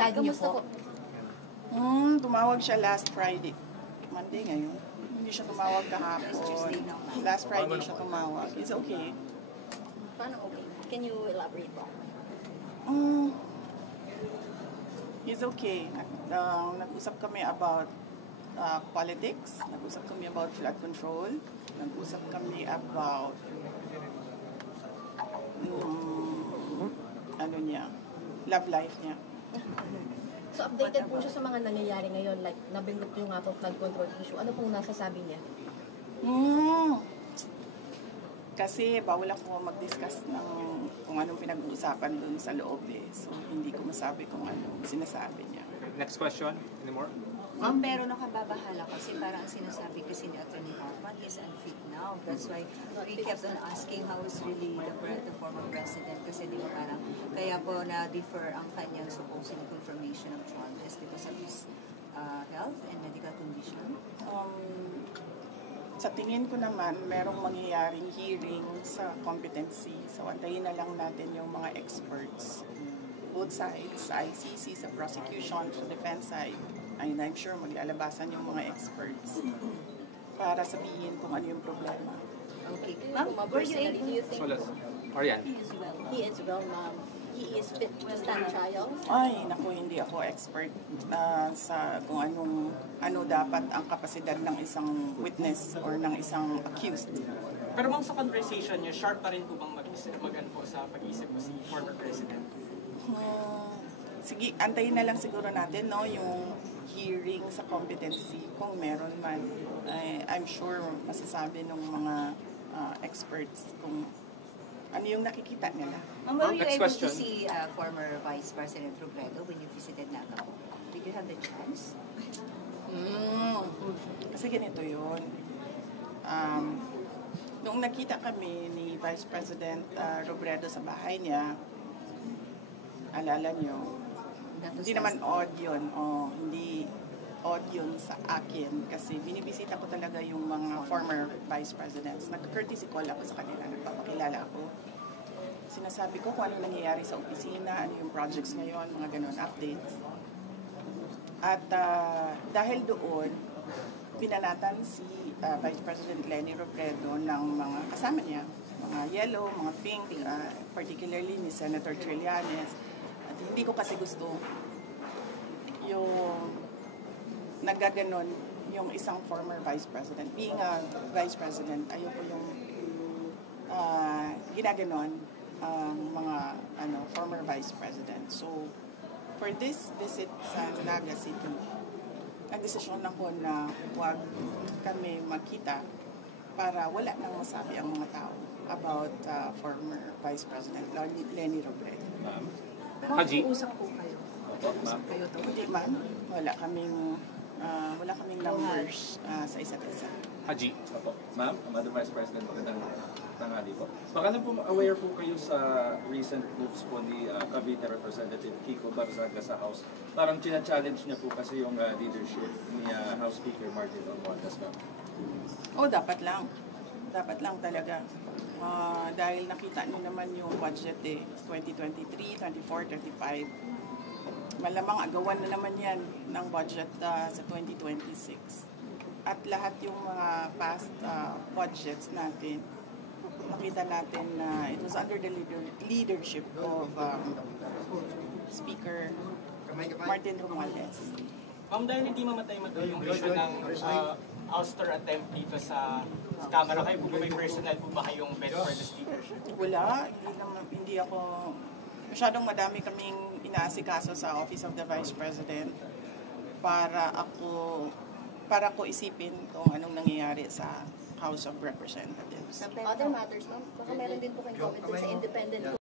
dad niyo po? Tumawag siya last Friday. Monday ngayon. Hindi siya tumawag kahapon. Last Friday siya tumawag. It's okay. Paano okay? Can you elaborate po? He's okay. Nag-usap kami about politics. Nag-usap kami about flood control. Nag-usap kami about love life niya. So updated po siya sa mga nangyayari ngayon, like nabingot yung nga po flood control issue. Ano pong nasasabi niya? Kasi bawal ako mag-discuss ng kung anong pinag-uusapan dun sa loob eh. So hindi ko masabi kung anong sinasabi niya. Next question, anymore? Ma'am, pero nakababahala kasi parang sinasabi kasi ni Atty. Hoffman is unfit now. That's why we kept on asking how is really the former president kasi di ba parang kaya po na-defer ang kanyang supposed confirmation of charges because of his health and medical condition. Sa tingin ko naman, merong mangyayaring hearing sa competency. So antayin na lang natin yung mga experts. Both sides, sa ICC, sa prosecution, sa defense side. I'm sure maglalabasan yung mga experts para sabihin kung ano yung problema. Okay. Ma'am, were you able Do you think Arian. he is well, ma'am? He is fit to stand trial? Ay, naku, hindi ako expert sa kung ano dapat ang kapasidad ng isang witness or ng isang accused. Pero ma'am, sa conversation niyo, sharp pa rin po bang mag-ano po sa pag-isip mo si former president? Sige, antayin na lang siguro natin no, yung hearing sa competency kung meron man. I'm sure masasabi ng mga experts kung ano yung nakikita nila. Ma'am, were you Next able question. to see former Vice President Robredo when you visited Nagaw? Did you have the chance? Kasi ganito yun. Noong nakita kami ni Vice President Robredo sa bahay niya, alala niyo, hindi naman odd yun. Hindi odd yun sa akin kasi binibisita ko talaga yung mga former vice presidents. Nag-courtesy call ako sa kanila, nagpapakilala ako. Sinasabi ko kung ano nangyayari sa opisina, ano yung projects ngayon, mga ganun, updates. At dahil doon, pinanatan si Vice President Leni Robredo ng mga kasama niya, mga yellow, mga pink, particularly ni Senator Trillanes. At hindi ko kasi gusto yung nagaganon yung isang former vice president. Being a vice president, ayoko yung ginaganon mga former vice president. So, for this visit sa Naga City, nagdesisyon ako na huwag kami magkita para wala nang masabi ang mga tao about former Vice President Leni Robredo. Haji. Usap po kayo. Usap kayo to. Hindi ma'am, wala kaming numbers sa isa't isa. Haji. Opo. Ma'am, Madam Vice President, magandang tanghali po. Baka lang po aware po kayo sa recent moves po ni Cavite Representative Kiko Barzaga sa House. Parang china-challenge niya po kasi yung leadership ni House Speaker Martin Romualdez, ma'am. Dapat lang. Dapat lang talaga. Dahil nakita niyo naman yung budget 2023, 24, 35. Malamang agawan na naman yan ng budget sa 2026. At lahat yung mga past budgets natin, nakita natin na it was under the leadership of Speaker Martin Romualdez. Ma'am, dahil hindi mamatay-matay yung issue ng ouster attempt dito sa Kamara, kayo po ba may personal po ba kayong bid for the speakership? Wala, hindi ako, masyadong madami kaming inaasikaso sa Office of the Vice President para ko isipin kung anong nangyayari sa House of Representatives. Other matters, ma'am, baka meron din po kayong comment sa independent